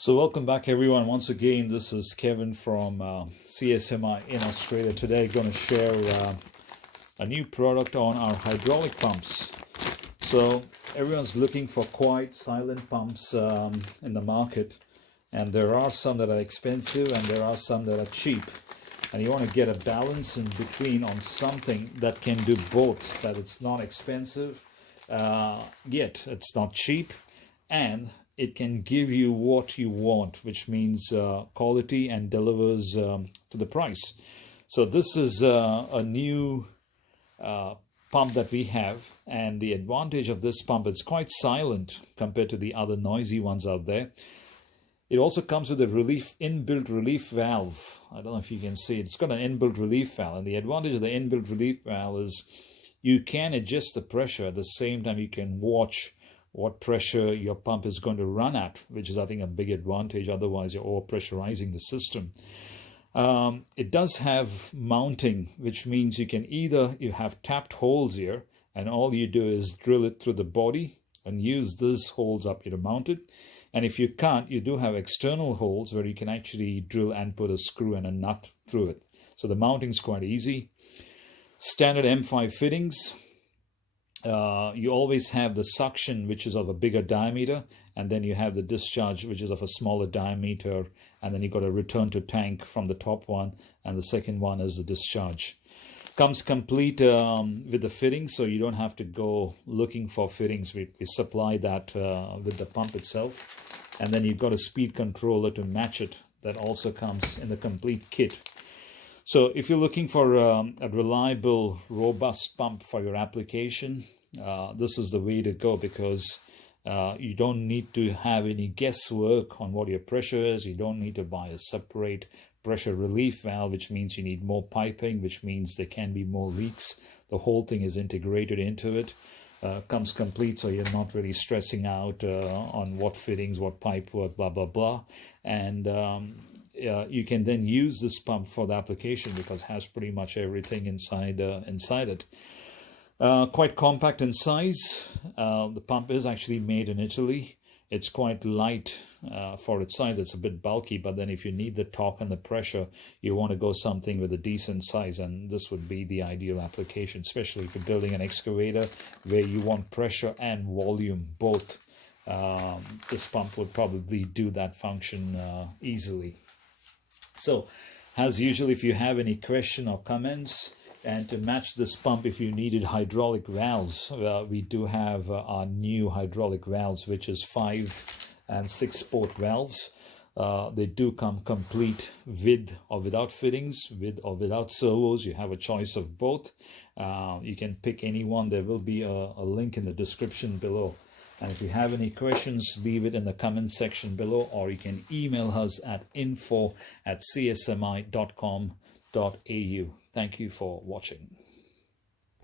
So welcome back everyone. Once again, this is Kevin from CSMI in Australia. Today I'm going to share a new product on our hydraulic pumps. So everyone's looking for quiet, silent pumps in the market, and there are some that are expensive and there are some that are cheap, and you want to get a balance in between on something that can do both, that it's not expensive yet it's not cheap, and it can give you what you want, which means quality, and delivers to the price. So this is a new pump that we have, and the advantage of this pump is quite silent compared to the other noisy ones out there. It also comes with a inbuilt relief valve. I don't know if you can see it. It's got an inbuilt relief valve, and the advantage of the inbuilt relief valve is you can adjust the pressure. At the same time, you can watch what pressure your pump is going to run at, which is, I think, a big advantage. Otherwise, you're over-pressurizing the system. It does have mounting, which means you have tapped holes here, and all you do is drill it through the body and use these holes up here to mount it. And if you can't, you do have external holes where you can actually drill and put a screw and a nut through it. So the mounting is quite easy. Standard M5 fittings. You always have the suction, which is of a bigger diameter, and then you have the discharge, which is of a smaller diameter, and then you got a return to tank from the top one, and the second one is the discharge. Comes complete with the fittings, so you don't have to go looking for fittings. We supply that with the pump itself, and then you've got a speed controller to match it. That also comes in the complete kit. So if you're looking for a reliable, robust pump for your application, this is the way to go, because you don't need to have any guesswork on what your pressure is. You don't need to buy a separate pressure relief valve, which means you need more piping, which means there can be more leaks. The whole thing is integrated into it. Comes complete, so you're not really stressing out on what fittings, what pipe work, blah, blah, blah. And you can then use this pump for the application because it has pretty much everything inside it. Quite compact in size. The pump is actually made in Italy. It's quite light for its size. It's a bit bulky, but then if you need the torque and the pressure, you want to go something with a decent size, and this would be the ideal application, especially if you're building an excavator where you want pressure and volume both. This pump would probably do that function easily. So, as usual, if you have any question or comments, and to match this pump, if you needed hydraulic valves, we do have our new hydraulic valves, which is 5 and 6 port valves. They do come complete with or without fittings, with or without servos. You have a choice of both. You can pick any one. There will be a link in the description below. And if you have any questions, leave it in the comment section below, or you can email us at info@csmi.com.au. Thank you for watching.